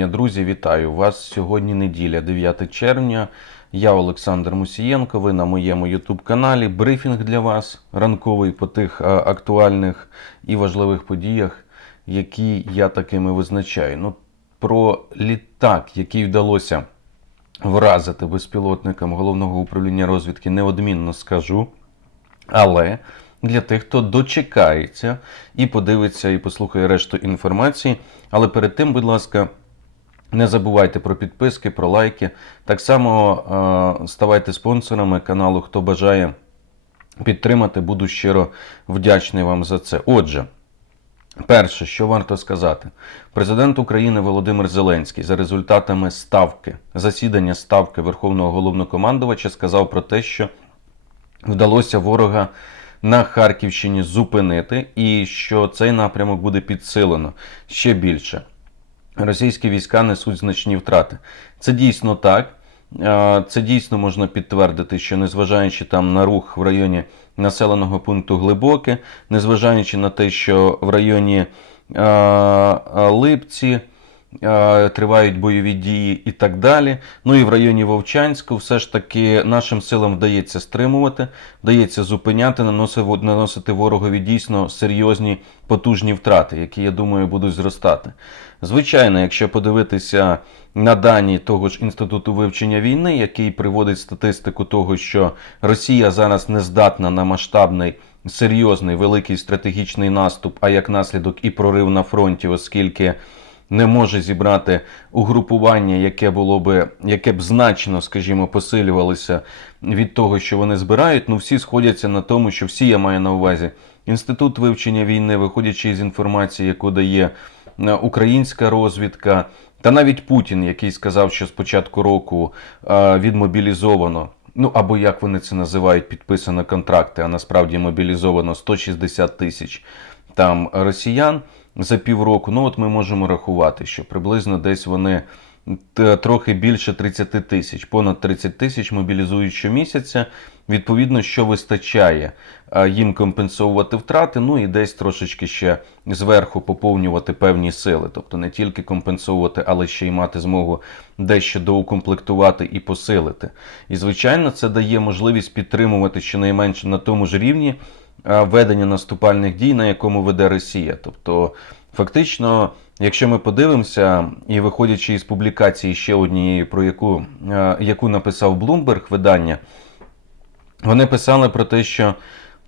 Друзі, вітаю вас. Сьогодні неділя, 9 червня. Я Олександр Мусієнко. Ви на моєму youtube каналі. Брифінг для вас ранковий по тих актуальних і важливих подіях, які я такими визначаю. Ну, про літак, який вдалося вразити безпілотникам головного управління розвідки, неодмінно скажу. Але для тих, хто дочекається і подивиться, і послухає решту інформації. Але перед тим, будь ласка, не забувайте про підписки, про лайки. Так само е, ставайте спонсорами каналу, хто бажає підтримати. Буду щиро вдячний вам за це. Отже. Перше, що варто сказати, президент України Володимир Зеленський за результатами ставки засідання ставки Верховного головнокомандувача сказав про те, що вдалося ворога на Харківщині зупинити, і що цей напрямок буде підсилено ще більше. Російські війська несуть значні втрати. Це дійсно так. Це дійсно можна підтвердити, що незважаючи там на рух в районі населеного пункту Глибоке, незважаючи на те, що в районі Липці тривають бойові дії і так далі. Ну і в районі Вовчанську все ж таки нашим силам вдається стримувати, вдається зупиняти, наносити, ворогові дійсно серйозні потужні втрати, які, я думаю, будуть зростати. Звичайно, якщо подивитися на дані того ж інституту вивчення війни, який приводить статистику того, що Росія зараз не здатна на масштабний. Серйозний великий стратегічний наступ, а як наслідок і прорив на фронті, оскільки не може зібрати угрупування, яке було би, яке б значно, скажімо, посилювалося від того, що вони збирають. Ну всі сходяться на тому, що всі я маю на увазі. Інститут вивчення війни, виходячи із інформації, яку дає е, українська розвідка, та навіть Путін, який сказав, що з початку року е, відмобілізовано. Ну або як вони це називають, підписано контракти, а насправді мобілізовано 160 тисяч там росіян за півроку. Ну от ми можемо рахувати, що приблизно десь вони трохи більше 30 тисяч, понад 30 тисяч мобілізують щомісяця. Відповідно, що вистачає їм компенсувати втрати, ну і десь трошечки ще зверху поповнювати певні сили, тобто не тільки компенсувати, але ще й мати змогу дещо доукомплектувати і посилити. І звичайно, це дає можливість підтримувати щонайменше на тому ж рівні ведення наступальних дій, на якому веде Росія. Тобто, фактично, якщо ми подивимося, і виходячи із публікації ще однієї, про яку, яку написав Bloomberg видання. Вони писали про те, що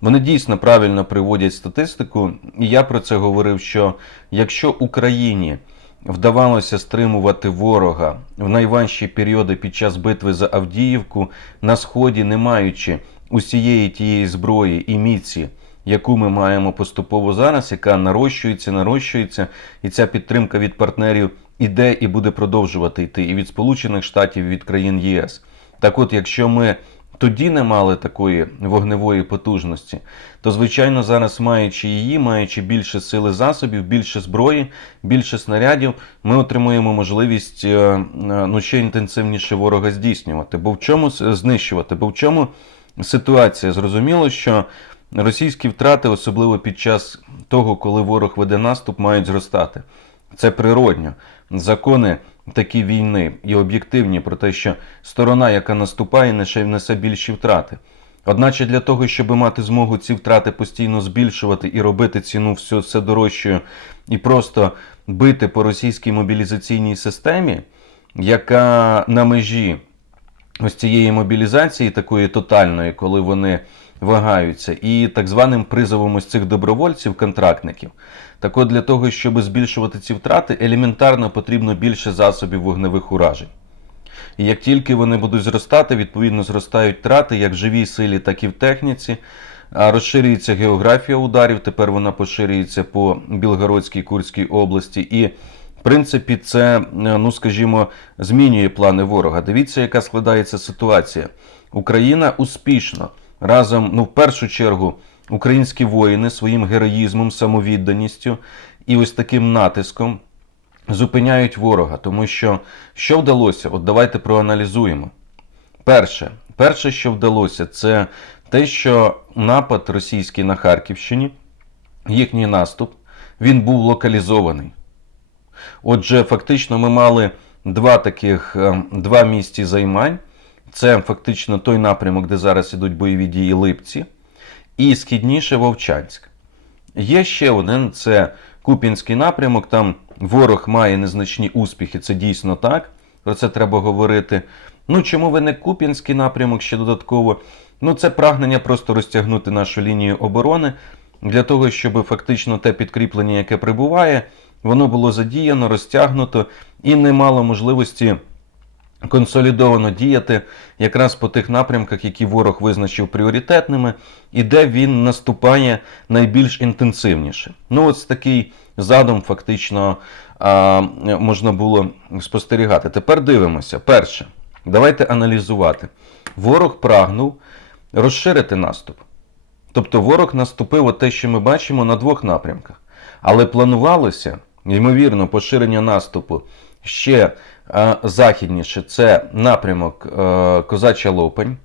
вони дійсно правильно приводять статистику, і я про це говорив: що якщо Україні вдавалося стримувати ворога в найважчі періоди під час битви за Авдіївку на сході, не маючи усієї тієї зброї і міці, яку ми маємо поступово зараз, яка нарощується, нарощується, і ця підтримка від партнерів іде і буде продовжувати йти і від Сполучених Штатів, і від країн ЄС. Так от, якщо ми тоді не мали такої вогневої потужності, то звичайно зараз, маючи її, маючи більше сили засобів, більше зброї, більше снарядів, ми отримуємо можливість е, е, ну ще інтенсивніше ворога здійснювати. Бо в чому знищувати? Бо в чому ситуація? Зрозуміло, що російські втрати, особливо під час того, коли ворог веде наступ, мають зростати. Це природньо. Закони такі війни і об'єктивні про те, що сторона, яка наступає, несе, несе більші втрати. Одначе для того, щоб мати змогу ці втрати постійно збільшувати і робити ціну все, все дорожчою, і просто бити по російській мобілізаційній системі, яка на межі ось цієї мобілізації, такої тотальної, коли вони вагаються, і так званим призовом ось цих добровольців, контрактників. Так от для того, щоб збільшувати ці втрати, елементарно потрібно більше засобів вогневих уражень. І як тільки вони будуть зростати, відповідно зростають втрати як в живій силі, так і в техніці. А Розширюється географія ударів, тепер вона поширюється по Білгородській Курській області. І, в принципі, це, е, ну скажімо, змінює плани ворога. Дивіться, яка складається ситуація. Україна успішно разом, ну, в першу чергу, українські воїни своїм героїзмом, самовідданістю і ось таким натиском зупиняють ворога. Тому що що вдалося? От давайте проаналізуємо. Перше, перше, що вдалося, це те, що напад російський на Харківщині, їхній наступ, він був локалізований. Отже, фактично ми мали два таких е, два місці займань. Це фактично той напрямок, де зараз ідуть бойові дії Липці, і східніше Вовчанськ. Є ще один це Куп'янський напрямок. Там ворог має незначні успіхи, це дійсно так. Про це треба говорити. Ну чому ви не Куп'янський напрямок ще додатково? Ну, це прагнення просто розтягнути нашу лінію оборони для того, щоб фактично те підкріплення, яке прибуває, воно було задіяно, розтягнуто і не мало можливості консолідовано діяти якраз по тих напрямках, які ворог визначив пріоритетними, і де він наступає найбільш інтенсивніше. Ну, ось такий задум фактично а, можна було спостерігати. Тепер дивимося. Перше, давайте аналізувати. Ворог прагнув розширити наступ. Тобто ворог наступив от те, що ми бачимо, на двох напрямках. Але планувалося, ймовірно, поширення наступу ще е, західніше це напрямок е, Козача Лопань.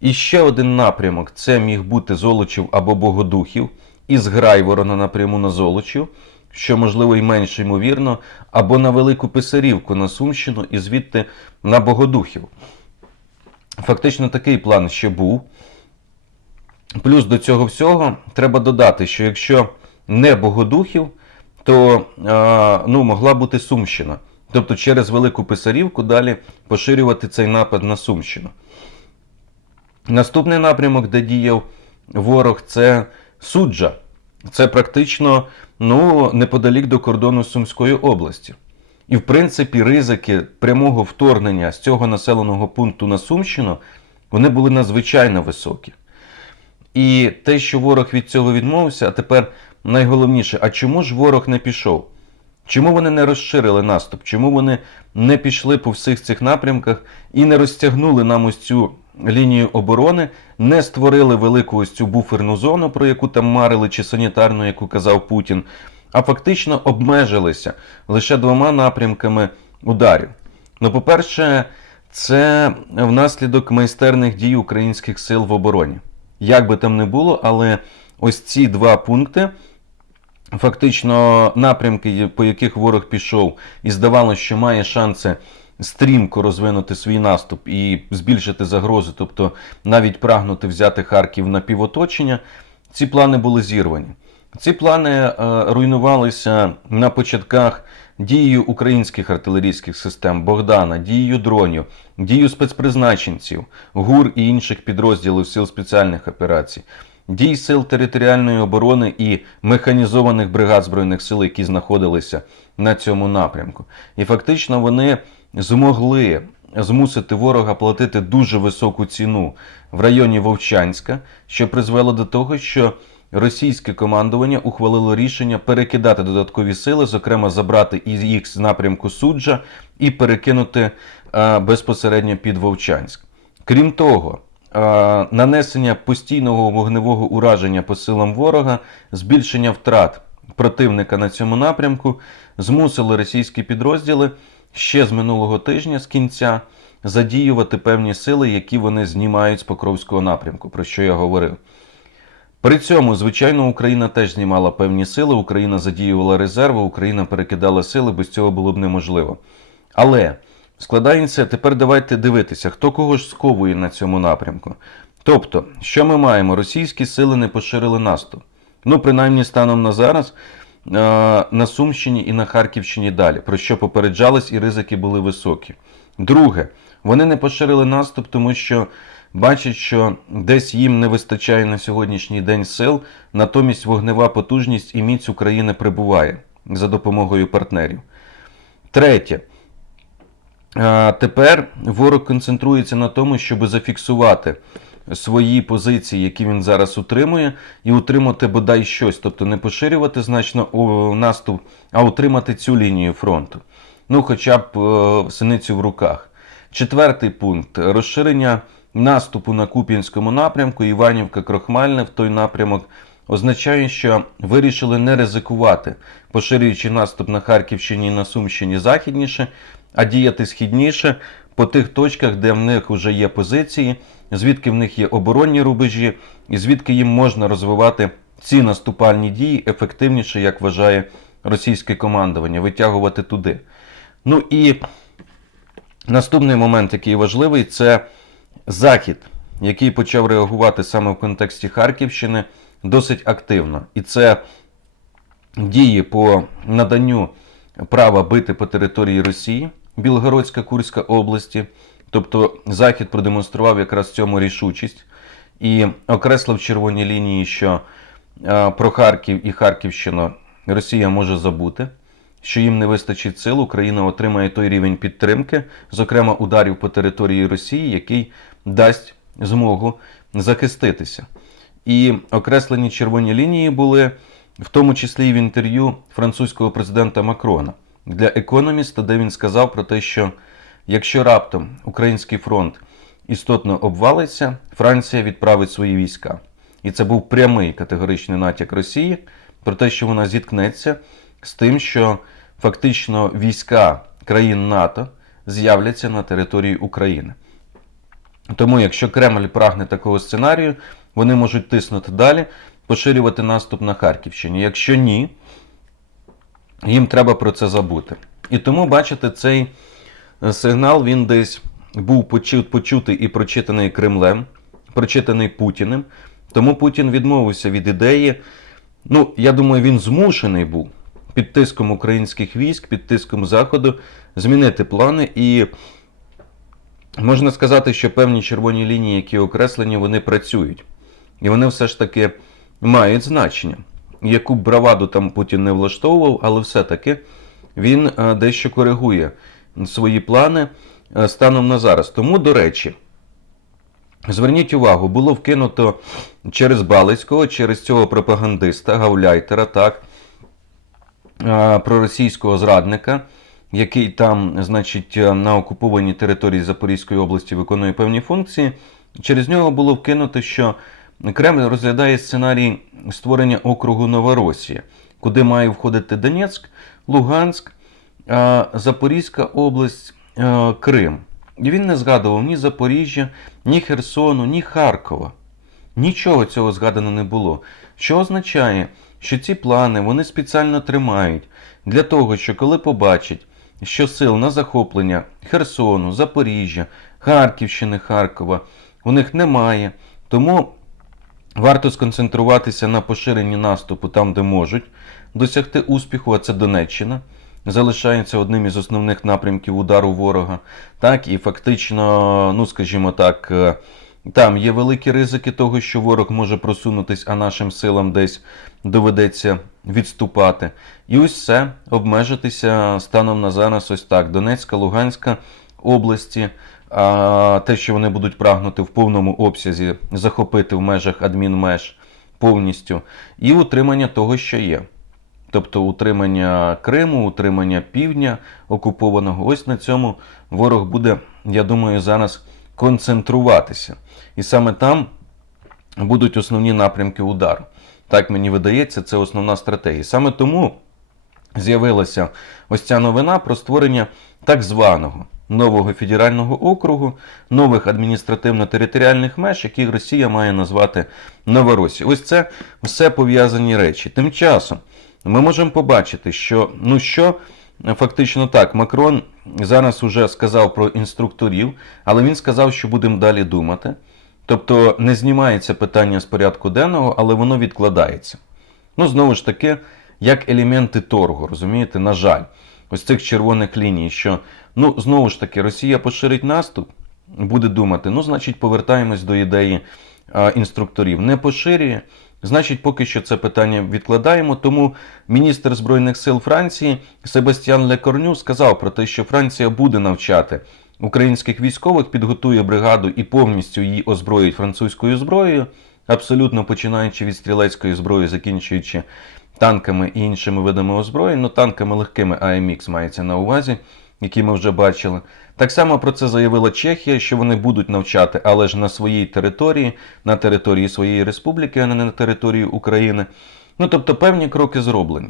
І ще один напрямок це міг бути Золочів або Богодухів із Грайворона напряму на Золочів, що можливо і менш ймовірно, або на Велику Писарівку на Сумщину і звідти на Богодухів. Фактично такий план ще був. Плюс до цього всього треба додати, що якщо не Богодухів, то е, ну, могла бути Сумщина. Тобто через Велику Писарівку далі поширювати цей напад на Сумщину. Наступний напрямок, де діяв ворог, це суджа. Це практично ну, неподалік до кордону Сумської області. І, в принципі, ризики прямого вторгнення з цього населеного пункту на Сумщину вони були надзвичайно високі. І те, що ворог від цього відмовився, а тепер найголовніше, а чому ж ворог не пішов? Чому вони не розширили наступ? Чому вони не пішли по всіх цих напрямках і не розтягнули нам ось цю лінію оборони, не створили велику ось цю буферну зону, про яку там марили, чи санітарну, яку казав Путін, а фактично обмежилися лише двома напрямками ударів? Ну, по-перше, це внаслідок майстерних дій українських сил в обороні. Як би там не було, але ось ці два пункти. Фактично, напрямки, по яких ворог пішов, і здавалося, що має шанси стрімко розвинути свій наступ і збільшити загрози, тобто навіть прагнути взяти Харків на півоточення, ці плани були зірвані. Ці плани е, руйнувалися на початках дією українських артилерійських систем Богдана, дією дронів, дією спецпризначенців, ГУР і інших підрозділів Сил спеціальних операцій дій сил територіальної оборони і механізованих бригад збройних сил, які знаходилися на цьому напрямку. І фактично вони змогли змусити ворога платити дуже високу ціну в районі Вовчанська, що призвело до того, що російське командування ухвалило рішення перекидати додаткові сили, зокрема забрати їх з напрямку суджа і перекинути а, безпосередньо під Вовчанськ. Крім того, нанесення постійного вогневого ураження по силам ворога, збільшення втрат противника на цьому напрямку змусили російські підрозділи ще з минулого тижня з кінця задіювати певні сили, які вони знімають з Покровського напрямку, про що я говорив. При цьому, звичайно, Україна теж знімала певні сили, Україна задіювала резерви, Україна перекидала сили, без цього було б неможливо. Але Складається, тепер давайте дивитися, хто кого ж сковує на цьому напрямку. Тобто, що ми маємо? Російські сили не поширили наступ. Ну, принаймні, станом на зараз на Сумщині і на Харківщині далі, про що попереджались і ризики були високі. Друге, вони не поширили наступ, тому що бачать, що десь їм не вистачає на сьогоднішній день сил, натомість вогнева потужність і міць України прибуває за допомогою партнерів. Третє. Тепер ворог концентрується на тому, щоб зафіксувати свої позиції, які він зараз утримує, і утримати бодай щось, тобто не поширювати значно наступ, а утримати цю лінію фронту. Ну, хоча б е, синицю в руках. Четвертий пункт розширення наступу на Куп'янському напрямку Іванівка Крохмальне в той напрямок означає, що вирішили не ризикувати, поширюючи наступ на Харківщині і на Сумщині західніше, а діяти східніше по тих точках, де в них вже є позиції, звідки в них є оборонні рубежі, і звідки їм можна розвивати ці наступальні дії ефективніше, як вважає російське командування, витягувати туди. Ну і наступний момент, який важливий, це Захід, який почав реагувати саме в контексті Харківщини досить активно. І це дії по наданню права бити по території Росії, Білгородська Курська області. Тобто Захід продемонстрував якраз цьому рішучість і окреслив червоні лінії, що е, про Харків і Харківщину Росія може забути, що їм не вистачить сил, Україна отримає той рівень підтримки, зокрема ударів по території Росії, який дасть змогу захиститися. І окреслені червоні лінії були в тому числі і в інтерв'ю французького президента Макрона для економіста, де він сказав про те, що якщо раптом український фронт істотно обвалиться, Франція відправить свої війська. І це був прямий категоричний натяк Росії про те, що вона зіткнеться з тим, що фактично війська країн НАТО з'являться на території України. Тому, якщо Кремль прагне такого сценарію, вони можуть тиснути далі, поширювати наступ на Харківщині. Якщо ні, їм треба про це забути. І тому, бачите, цей е, сигнал він десь був почутий і прочитаний Кремлем, прочитаний Путіним. Тому Путін відмовився від ідеї. Ну, я думаю, він змушений був під тиском українських військ, під тиском Заходу змінити плани і можна сказати, що певні червоні лінії, які окреслені, вони працюють. І вони все ж таки мають значення. Яку браваду там Путін не влаштовував, але все-таки він е, дещо коригує свої плани е, станом на зараз. Тому, до речі, зверніть увагу, було вкинуто через Балицького, через цього пропагандиста Гауляйтера, так, е, проросійського зрадника, який там, значить, на окупованій території Запорізької області виконує певні функції. Через нього було вкинуто, що Кремль розглядає сценарій створення округу Новоросія, куди має входити Донецьк, Луганськ, Запорізька область, Крим. І він не згадував ні Запоріжжя, ні Херсону, ні Харкова. Нічого цього згадано не було. Що означає, що ці плани вони спеціально тримають для того, що коли побачать, що сил на захоплення Херсону, Запоріжжя, Харківщини, Харкова у них немає. Тому варто сконцентруватися на поширенні наступу там, де можуть досягти успіху, а це Донеччина. Залишається одним із основних напрямків удару ворога. Так, і фактично, ну скажімо так, е, там є великі ризики того, що ворог може просунутись, а нашим силам десь доведеться відступати. І ось все обмежитися станом на зараз, ось так: Донецька, Луганська області. Те, що вони будуть прагнути в повному обсязі захопити в межах адмінмеж повністю, і утримання того, що є. Тобто утримання Криму, утримання півдня окупованого. Ось на цьому ворог буде, я думаю, зараз концентруватися. І саме там будуть основні напрямки удару. Так мені видається, це основна стратегія. Саме тому з'явилася ось ця новина про створення так званого нового федерального округу, нових адміністративно-територіальних меж, які Росія має назвати Новоросія. Ось це все пов'язані речі. Тим часом ми можемо побачити, що ну що. Фактично так, Макрон зараз уже сказав про інструкторів, але він сказав, що будемо далі думати. Тобто не знімається питання з порядку денного, але воно відкладається. Ну, знову ж таки, як елементи торгу, розумієте, на жаль, ось цих червоних ліній, що ну, знову ж таки, Росія поширить наступ, буде думати, ну, значить, повертаємось до ідеї а, інструкторів. Не поширює, значить, поки що це питання відкладаємо. Тому міністр Збройних сил Франції Себастьян Лекорню сказав про те, що Франція буде навчати українських військових, підготує бригаду і повністю її озброїть французькою зброєю, абсолютно починаючи від стрілецької зброї, закінчуючи танками і іншими видами озброєнь, ну танками легкими АМХ мається на увазі, які ми вже бачили. Так само про це заявила Чехія, що вони будуть навчати, але ж на своїй території, на території своєї республіки, а не на території України. Ну тобто певні кроки зроблені.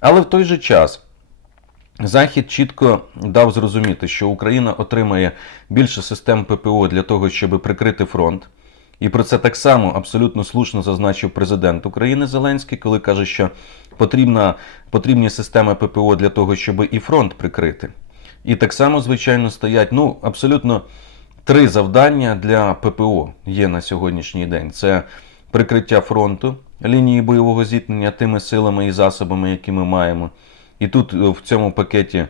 Але в той же час. Захід чітко дав зрозуміти, що Україна отримає більше систем ППО для того, щоб прикрити фронт. І про це так само абсолютно слушно зазначив президент України Зеленський, коли каже, що потрібна, потрібні системи ППО для того, щоб і фронт прикрити. І так само, звичайно, стоять ну, абсолютно три завдання для ППО є на сьогоднішній день: це прикриття фронту лінії бойового зіткнення тими силами і засобами, які ми маємо. І тут е, в цьому пакеті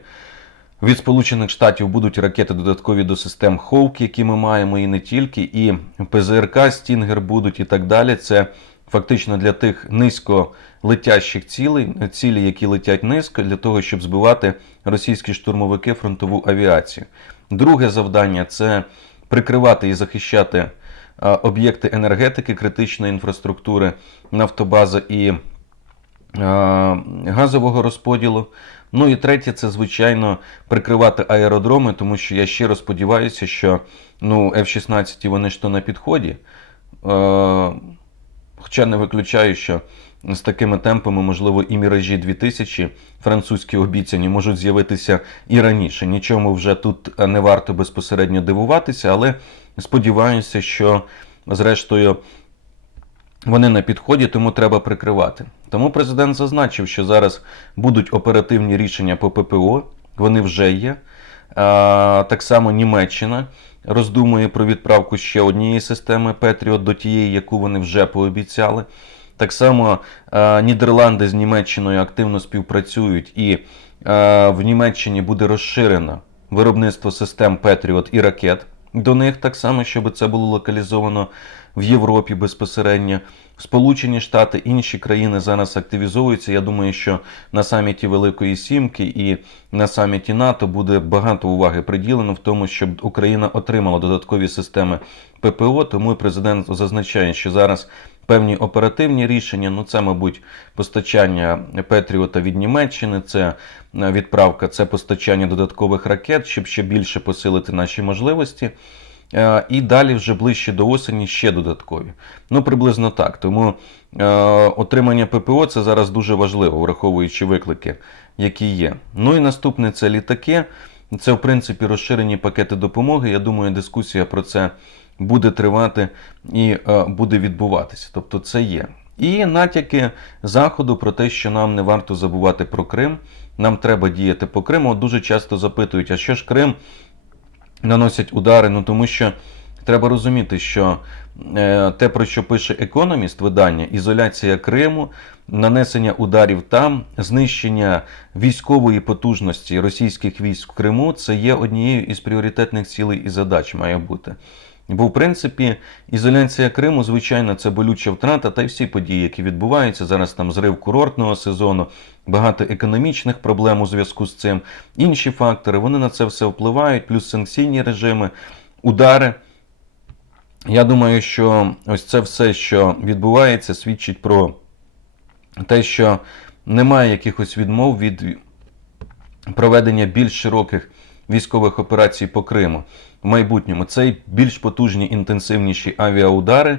від Сполучених Штатів будуть ракети додаткові до систем Ховк, які ми маємо, і не тільки, і ПЗРК, Стінгер будуть і так далі. Це фактично для тих низько летящих цілей, цілі, які летять низько, для того, щоб збивати російські штурмовики фронтову авіацію. Друге завдання це прикривати і захищати об'єкти енергетики, критичної інфраструктури, нафтобази і газового розподілу. Ну і третє, це звичайно прикривати аеродроми, тому що я щиро сподіваюся, що ну, F-16 вони ж то на підході. Е, Хоча не виключаю, що з такими темпами, можливо, і міражі 2000 французькі обіцяні можуть з'явитися і раніше. Нічому вже тут не варто безпосередньо дивуватися, але сподіваюся, що зрештою вони на підході, тому треба прикривати. Тому президент зазначив, що зараз будуть оперативні рішення по ППО, вони вже є. Так само Німеччина роздумує про відправку ще однієї системи Петріот до тієї, яку вони вже пообіцяли. Так само Нідерланди з Німеччиною активно співпрацюють, і в Німеччині буде розширено виробництво систем Петріот і ракет до них, так само, щоб це було локалізовано в Європі безпосередньо. Сполучені Штати, інші країни зараз активізовуються. Я думаю, що на саміті Великої Сімки і на саміті НАТО буде багато уваги приділено в тому, щоб Україна отримала додаткові системи ППО. Тому президент зазначає, що зараз певні оперативні рішення, ну це, мабуть, постачання Петріота від Німеччини, це е, відправка, це постачання додаткових ракет, щоб ще більше посилити наші можливості. Е, І далі вже ближче до осені ще додаткові. Ну, приблизно так. Тому е, отримання ППО це зараз дуже важливо, враховуючи виклики, які є. Ну і наступне це літаки. Це, в принципі, розширені пакети допомоги. Я думаю, дискусія про це буде тривати і е, буде відбуватися. Тобто, це є. І натяки Заходу про те, що нам не варто забувати про Крим. Нам треба діяти по Криму. Дуже часто запитують, а що ж Крим наносять удари? Ну тому що треба розуміти, що е, те, про що пише економіст видання, ізоляція Криму, нанесення ударів там, знищення військової потужності російських військ в Криму, це є однією із пріоритетних цілей і задач має бути. Бо, в принципі, ізоляція Криму, звичайно, це болюча втрата, та й всі події, які відбуваються. Зараз там зрив курортного сезону, багато економічних проблем у зв'язку з цим. Інші фактори, вони на це все впливають, плюс санкційні режими, удари. Я думаю, що ось це все, що відбувається, свідчить про те, що немає якихось відмов від проведення більш широких військових операцій по Криму в майбутньому. Це і більш потужні інтенсивніші авіаудари,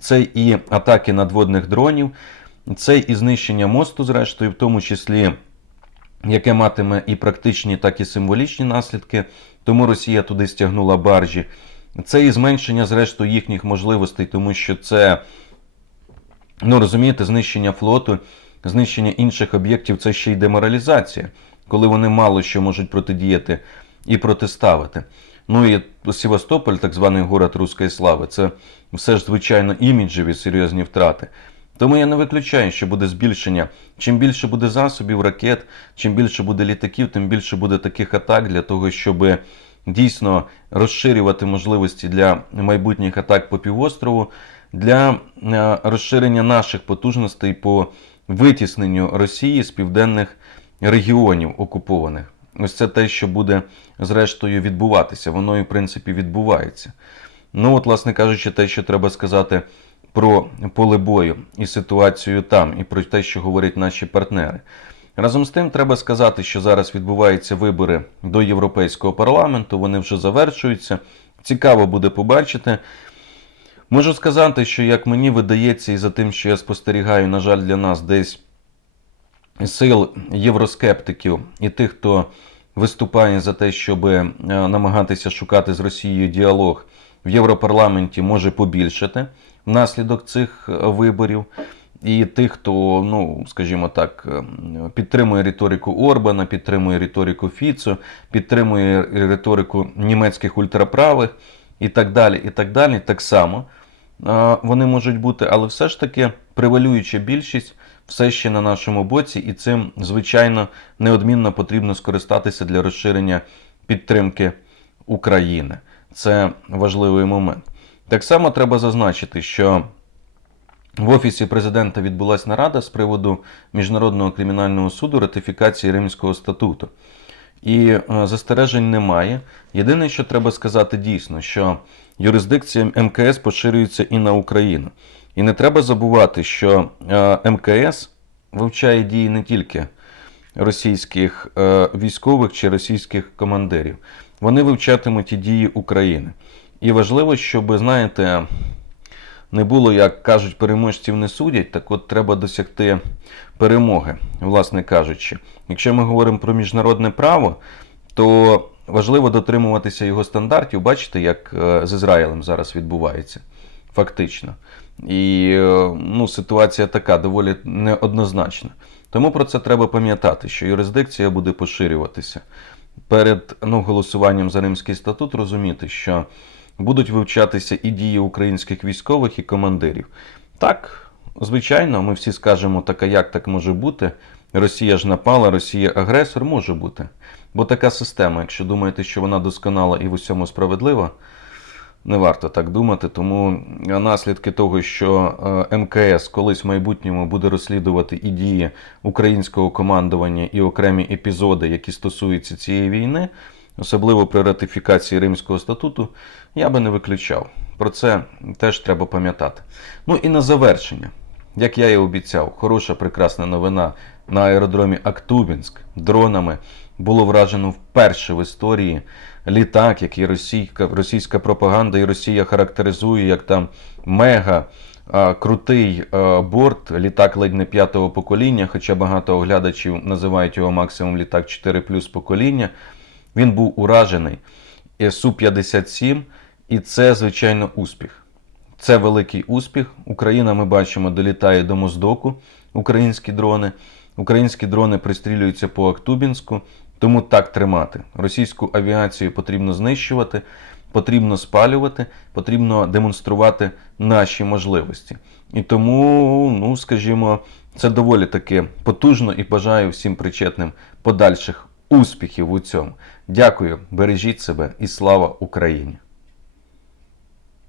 це і атаки надводних дронів, це і знищення мосту, зрештою, в тому числі. Яке матиме і практичні, так і символічні наслідки, тому Росія туди стягнула баржі. Це і зменшення, зрештою, їхніх можливостей, тому що це, ну розумієте, знищення флоту, знищення інших об'єктів це ще й деморалізація, коли вони мало що можуть протидіяти і протиставити. Ну і Севастополь, так званий город Руської слави, це все ж, звичайно, іміджеві серйозні втрати. Тому я не виключаю, що буде збільшення. Чим більше буде засобів, ракет, чим більше буде літаків, тим більше буде таких атак для того, щоб дійсно розширювати можливості для майбутніх атак по півострову, для е, розширення наших потужностей по витісненню Росії з південних регіонів окупованих. Ось це те, що буде зрештою відбуватися. Воно і в принципі відбувається. Ну, от, власне кажучи, те, що треба сказати про поле бою і ситуацію там, і про те, що говорять наші партнери. Разом з тим, треба сказати, що зараз відбуваються вибори до Європейського парламенту, вони вже завершуються. Цікаво буде побачити. Можу сказати, що як мені видається, і за тим, що я спостерігаю, на жаль, для нас десь сил євроскептиків і тих, хто виступає за те, щоб е, намагатися шукати з Росією діалог в Європарламенті, може побільшати внаслідок цих е, виборів. і тих, хто, ну, скажімо так, ем, підтримує риторику Орбана, підтримує риторику Фіцо, підтримує риторику німецьких ультраправих і так далі. І так далі, так само е, вони можуть бути, але все ж таки превалююча більшість все ще на нашому боці, і цим, звичайно, неодмінно потрібно скористатися для розширення підтримки України. Це важливий момент. Так само треба зазначити, що в Офісі президента відбулася нарада з приводу Міжнародного кримінального суду ратифікації Римського статуту. І е, застережень немає. Єдине, що треба сказати дійсно, що юрисдикція МКС поширюється і на Україну. І не треба забувати, що е, МКС вивчає дії не тільки російських е, військових чи російських командирів. Вони вивчатимуть і дії України. І важливо, щоб, знаєте, не було, як кажуть, переможців не судять, так от треба досягти перемоги, власне кажучи. Якщо ми говоримо про міжнародне право, то важливо дотримуватися його стандартів. Бачите, як е, з Ізраїлем зараз відбувається, фактично. І е, ну, ситуація така доволі неоднозначна. Тому про це треба пам'ятати, що юрисдикція буде поширюватися. Перед ну, голосуванням за Римський статут розуміти, що будуть вивчатися і дії українських військових і командирів. Так, звичайно, ми всі скажемо, так а як так може бути? Росія ж напала, Росія агресор може бути. Бо така система, якщо думаєте, що вона досконала і в усьому справедлива, не варто так думати. Тому наслідки того, що е, МКС колись в майбутньому буде розслідувати і дії українського командування і окремі епізоди, які стосуються цієї війни, особливо при ратифікації Римського статуту, я би не виключав. Про це теж треба пам'ятати. Ну і на завершення, як я і обіцяв, хороша прекрасна новина на аеродромі Актубінськ дронами було вражено вперше в історії літак, який російська, російська пропаганда і Росія характеризує як там мега. Крутий борт, літак ледь не п'ятого покоління, хоча багато оглядачів називають його максимум літак 4 плюс покоління. Він був уражений Су-57, і це, звичайно, успіх. Це великий успіх. Україна, ми бачимо, долітає до Моздоку, українські дрони. Українські дрони пристрілюються по Актубінську, тому так тримати. Російську авіацію потрібно знищувати, потрібно спалювати, потрібно демонструвати наші можливості. І тому, ну скажімо, це доволі таки потужно і бажаю всім причетним подальших успіхів у цьому. Дякую, бережіть себе і слава Україні!